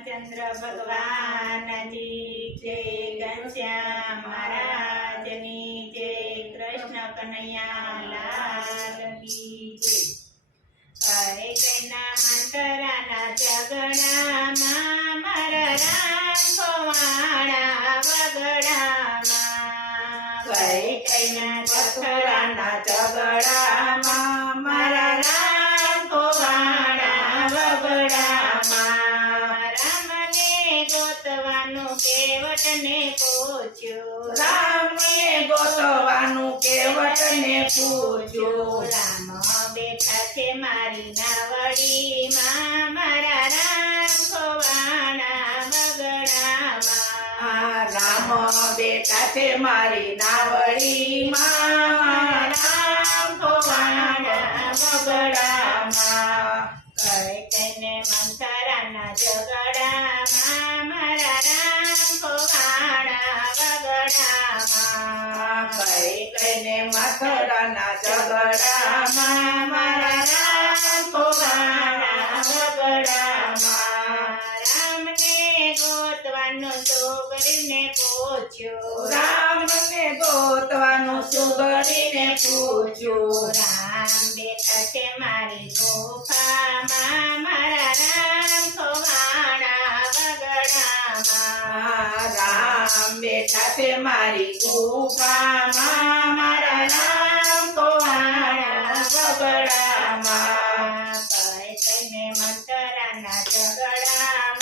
રામચંદ્ર ભગવાનની જય, ઘનશ્યામ મહારાજની જય, કૃષ્ણ કનૈયા લાલની જય. કરે કૈના મંતરાના ઝઘડામાં મારા રામ ખોવાણા વગડામાં. કરે કૈના પથરાના ઝઘડામાં મારા રામ ખોવાણા વગડામાં. રામને ગોતવાનું કેવટને પૂછ્યું, રામને ગોતવાનું કેવટને પૂછ્યું. રામ બેઠા છે મારી નાવડીમાં મારા રામ ખોવાણા વગડામાં. રામ બેઠા છે મારી નાવડીમાં રામ ખોવાણા વગડામાં. કરે કઈને મંથરાના ઝઘડામાં મારા રામ ખોવાણા વગડામાં. કઈ કઈને મથુરાના ઝઘડામાં મારા રામ ખોવાણા વગડામાં. રામને ગોતવાનું છોકરીને પૂછ્યું, રામને ગોતવાનું સુગરીને પૂછ્યું. રામ બેઠા છે મારી ગુફામાં મારા રામ ખોવાણા વગડામાં. રામ બેઠા છે મારી ગુફામાં મારા રામ ખોવાણા વગડામાં. કઈ કઈને મંતરાના ઝઘડામાં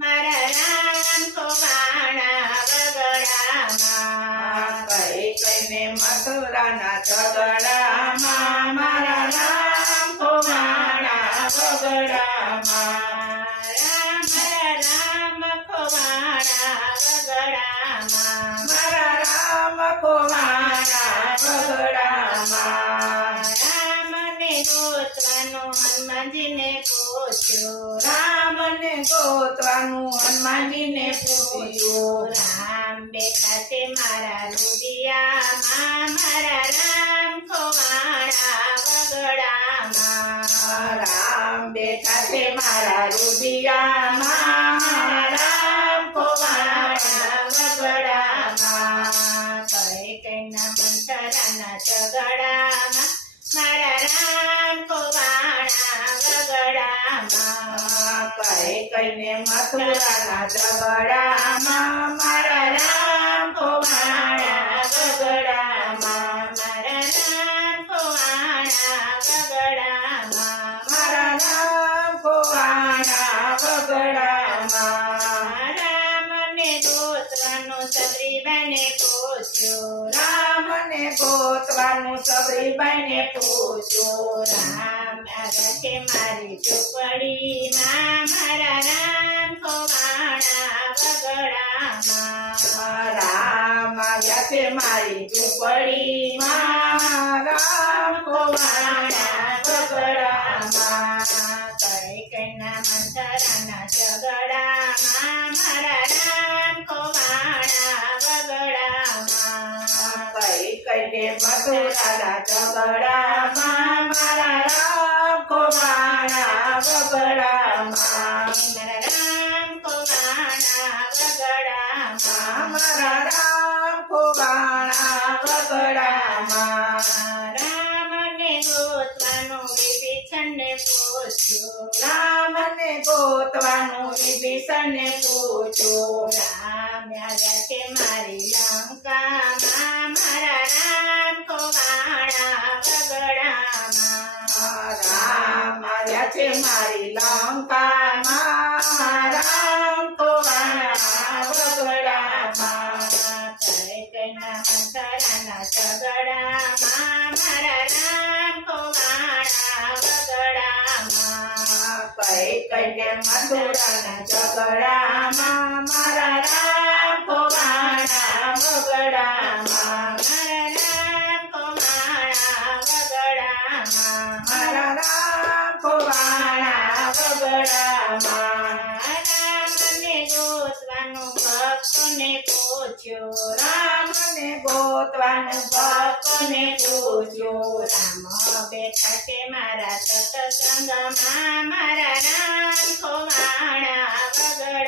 મારા રામ ખોવાણા વગડામાં. કઈ કઈને મથુરાના ઝઘડામાં મારા રામ ખોવાણા વગડામાં. રામ ખોવાણા વગડામાં. મારા રામ ખોવાણા વગડામાં. રામને ગોતવાનું હનુમાનજીને પૂછ્યું, રામને ગોતવાનું હનુમાનજીને પૂછ્યું. રામ બેઠા છે મારા લુધિયામાં મારા રામ ખોવાણા વગડામાં. રામ બેઠા છે મારા રુદિયામાં રામ ખોવાણા વગડામાં. કઈ કઈના મંતરાના ઝઘડામાં મારા રામ ખોવાણા વગડામાં. કઈ કઈને મથુરાના ઝઘડામાં મારા રામ ખોવાણા વગડામાં. મારા રામ ખોવાણા વગડામાં. મારા રામ ખોવાણા વગડામાં. રામને ગોતવાનું સબરીબાઈને પૂછ્યું, રામને ગોતવાનું સબરીબાઈને પૂછ્યું. રામ આવ્યા છે મારી ઝૂંપડીમાં મારા રામ ખોવાણા વગડામાં. રામ આવ્યા છે મારી ઝૂંપડીમાં રામ ખોવાણા વગડામાં. કઈ કઈના મંતરાના ઝઘડામાં મારા રામ ખોવાણા વગડામાં. કઈ કઈને મથુરાના ઝઘડામાં મારા રામ ખોવાણા વગડામાં. મારા રામ ખોવાણા વગડામાં. મારા રામ ખોવાણા વગડામાં. રામને ગોતવાનું વિભીષણને પૂછ્યું, રામને ગોતવાનું વિભીષણને પૂછ્યું. રામ આવ્યા છે મારી લંકામાં મારા રામ ખોવાણા વગડામાં. રામ આવ્યા છે મારી લંકામાં રામ ખોવાણા વગડામાં. કઈ કઈના મંતરાના ઝઘડામાં મારા રામ ખોવાણા વગડામાં. કઈ કઈને મથુરાના ઝઘડામાં મારા રામ ખોવાણા વગડામાં. મારા રામ ખોવાણા વગડામાં. મારા રામ ખોવાણા વગડામાં. રામને ગોતવાનું ભક્તોને પૂછ્યું, રામને ગોતવાનું ભક્તને પૂછ્યું. રામ બેઠા છે મારા સત્સંગમાં મારા રામ ખોવાણા વગડામાં.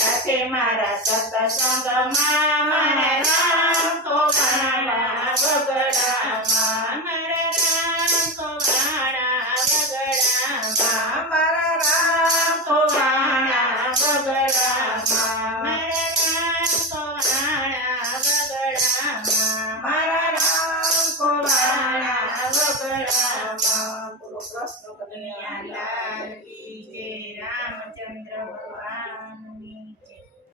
સાથે મારા સત્સંગમાં મારા રામ ખોવાણા વગડામાં મારા રામ કોવાણા વગડામાં મારા રામ ખોવાણા વગડામાં મારા રામ કોવાણા વગડામાં મારા રામ ખોવાણા વગડામાં. બોલો કૃષ્ણ કનૈયા લાલ લાલ કી જય રામચંદ્ર ભગવાનની